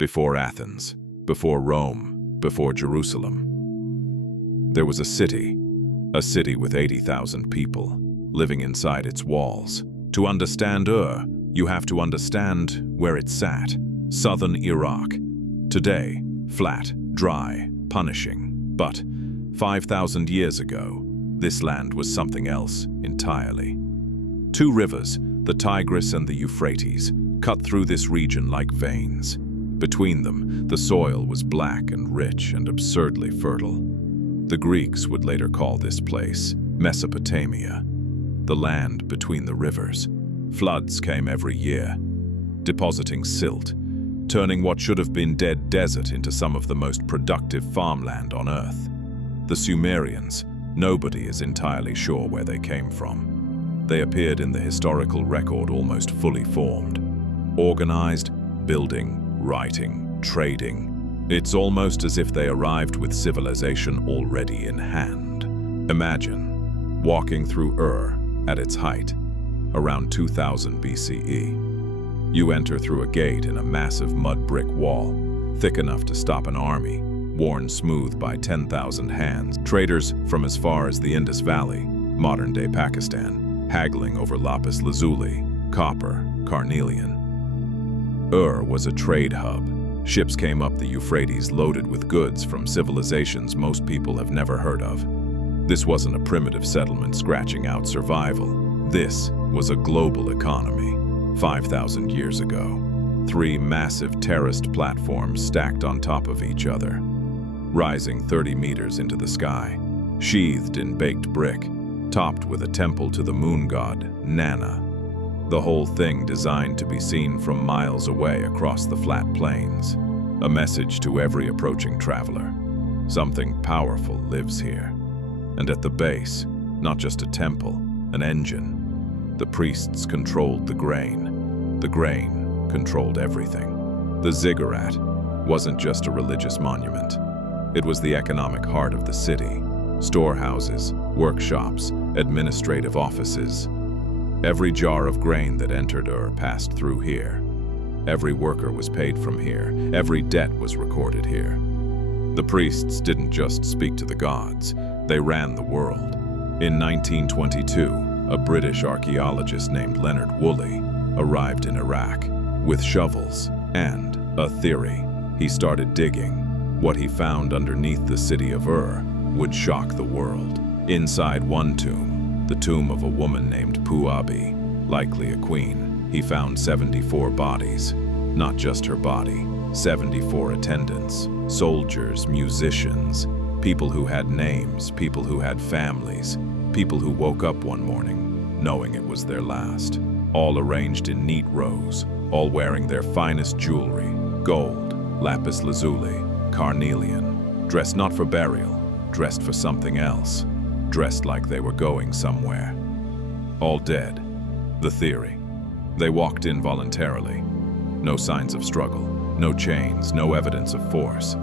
before Athens, before Rome, before Jerusalem. There was a city with 80,000 people, living inside its walls. To understand Ur, you have to understand where it sat, southern Iraq. Today, flat, dry, punishing. But 5,000 years ago, this land was something else entirely. Two rivers, the Tigris and the Euphrates, cut through this region like veins. Between them, the soil was black and rich and absurdly fertile. The Greeks would later call this place Mesopotamia, the land between the rivers. Floods came every year, depositing silt, turning what should have been dead desert into some of the most productive farmland on Earth. The Sumerians, nobody is entirely sure where they came from. They appeared in the historical record almost fully formed, organized, building, writing, trading. It's almost as if they arrived with civilization already in hand. Imagine walking through Ur at its height, around 2000 BCE. You enter through a gate in a massive mud brick wall, thick enough to stop an army, worn smooth by 10,000 hands. Traders from as far as the Indus Valley, modern-day Pakistan, haggling over lapis lazuli, copper, carnelian. Ur was a trade hub. Ships came up the Euphrates loaded with goods from civilizations most people have never heard of. This wasn't a primitive settlement scratching out survival. This was a global economy. 5,000 years ago, 3 massive terraced platforms stacked on top of each other, rising 30 meters into the sky, sheathed in baked brick, topped with a temple to the moon god, Nana. The whole thing designed to be seen from miles away across the flat plains. A message to every approaching traveler. Something powerful lives here. And at the base, not just a temple, an engine. The priests controlled the grain. The grain controlled everything. The ziggurat wasn't just a religious monument. It was the economic heart of the city. Storehouses, workshops, administrative offices. Every jar of grain that entered Ur passed through here. Every worker was paid from here. Every debt was recorded here. The priests didn't just speak to the gods. They ran the world. In 1922, a British archaeologist named Leonard Woolley arrived in Iraq with shovels and a theory. He started digging. What he found underneath the city of Ur would shock the world. Inside one tomb, the tomb of a woman named Puabi, likely a queen, he found 74 bodies. Not just her body, 74 attendants, soldiers, musicians, people who had names, people who had families, people who woke up one morning knowing it was their last. All arranged in neat rows, all wearing their finest jewelry, gold, lapis lazuli, carnelian, dressed not for burial, dressed for something else, dressed like they were going somewhere. All dead. The theory. They walked in voluntarily. No signs of struggle, no chains, no evidence of force.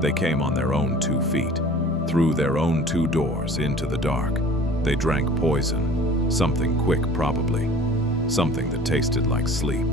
They came on their own 2 feet, through their own 2 doors into the dark. They drank poison, something quick probably, something that tasted like sleep.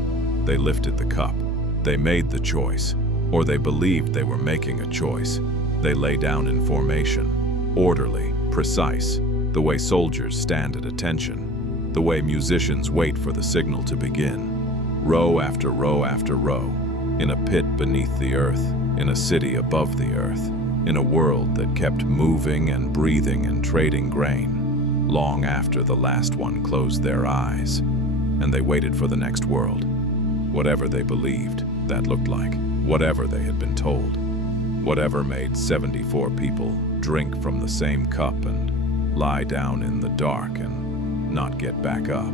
They lifted the cup. They made the choice, or they believed they were making a choice. They lay down in formation, orderly, precise, the way soldiers stand at attention, the way musicians wait for the signal to begin. Row after row after row, in a pit beneath the earth, in a city above the earth, in a world that kept moving and breathing and trading grain, long after the last one closed their eyes, and they waited for the next world. Whatever they believed that looked like, whatever they had been told, whatever made 74 people drink from the same cup and lie down in the dark and not get back up.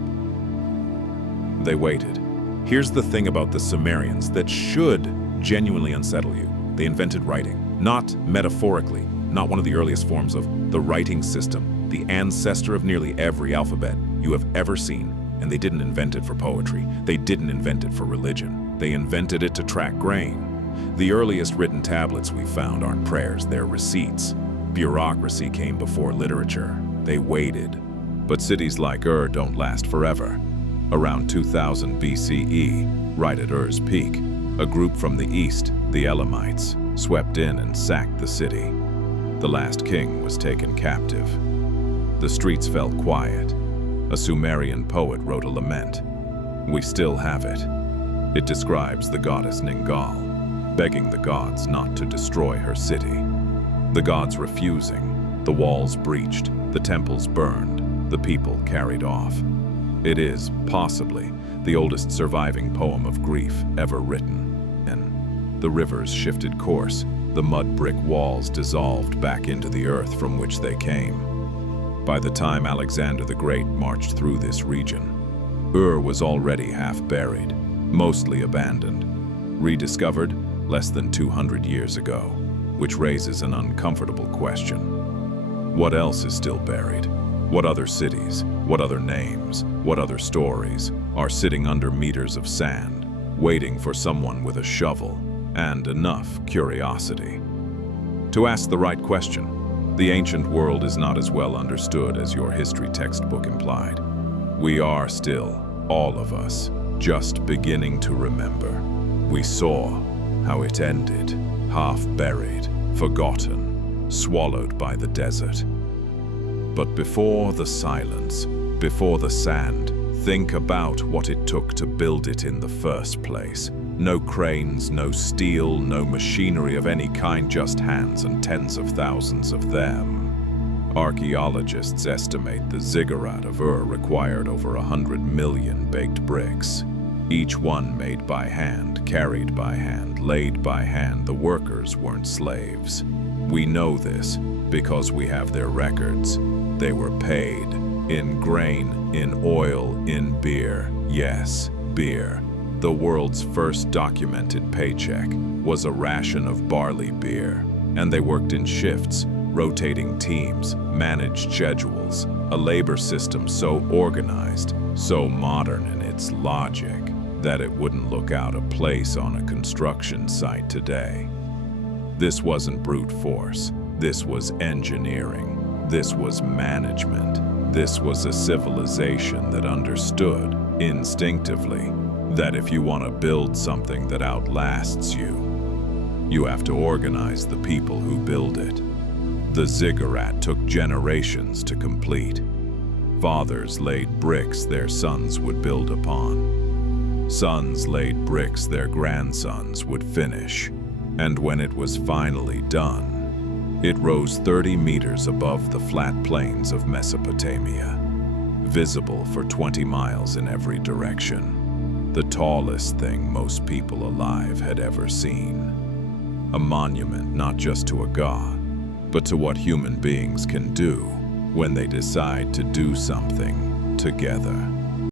They waited. Here's the thing about the Sumerians that should genuinely unsettle you. They invented writing, not metaphorically, not one of the earliest forms of the writing system, the ancestor of nearly every alphabet you have ever seen. And they didn't invent it for poetry. They didn't invent it for religion. They invented it to track grain. The earliest written tablets we found aren't prayers, they're receipts. Bureaucracy came before literature. They waited. But cities like Ur don't last forever. Around 2000 BCE, right at Ur's peak, A group from the east, the Elamites, swept in and sacked the city. The last king was taken captive. The streets fell quiet. A Sumerian poet wrote a lament. We still have it. It describes the goddess Ningal, begging the gods not to destroy her city. The gods refusing, the walls breached, the temples burned, the people carried off. It is, possibly, the oldest surviving poem of grief ever written. And the rivers shifted course, the mud brick walls dissolved back into the earth from which they came. By the time Alexander the Great marched through this region, Ur was already half buried, mostly abandoned, rediscovered less than 200 years ago, which raises an uncomfortable question. What else is still buried? What other cities, what other names, what other stories are sitting under meters of sand, waiting for someone with a shovel and enough curiosity? To ask the right question, the ancient world is not as well understood as your history textbook implied. We are still, all of us, just beginning to remember. We saw how it ended, half buried, forgotten, swallowed by the desert. But before the silence, before the sand, think about what it took to build it in the first place. No cranes, no steel, no machinery of any kind, just hands and tens of thousands of them. Archaeologists estimate the Ziggurat of Ur required over 100 million baked bricks, each one made by hand, carried by hand, laid by hand. The workers weren't slaves. We know this because we have their records. They were paid in grain, in oil, in beer. Yes, beer. The world's first documented paycheck was a ration of barley beer, and they worked in shifts, rotating teams, managed schedules, a labor system so organized, so modern in its logic, that it wouldn't look out of place on a construction site today. This wasn't brute force. This was engineering. This was management. This was a civilization that understood, instinctively, that if you want to build something that outlasts you, you have to organize the people who build it. The ziggurat took generations to complete. Fathers laid bricks their sons would build upon. Sons laid bricks their grandsons would finish. And when it was finally done, it rose 30 meters above the flat plains of Mesopotamia, visible for 20 miles in every direction. The tallest thing most people alive had ever seen. A monument not just to a god, but to what human beings can do when they decide to do something together.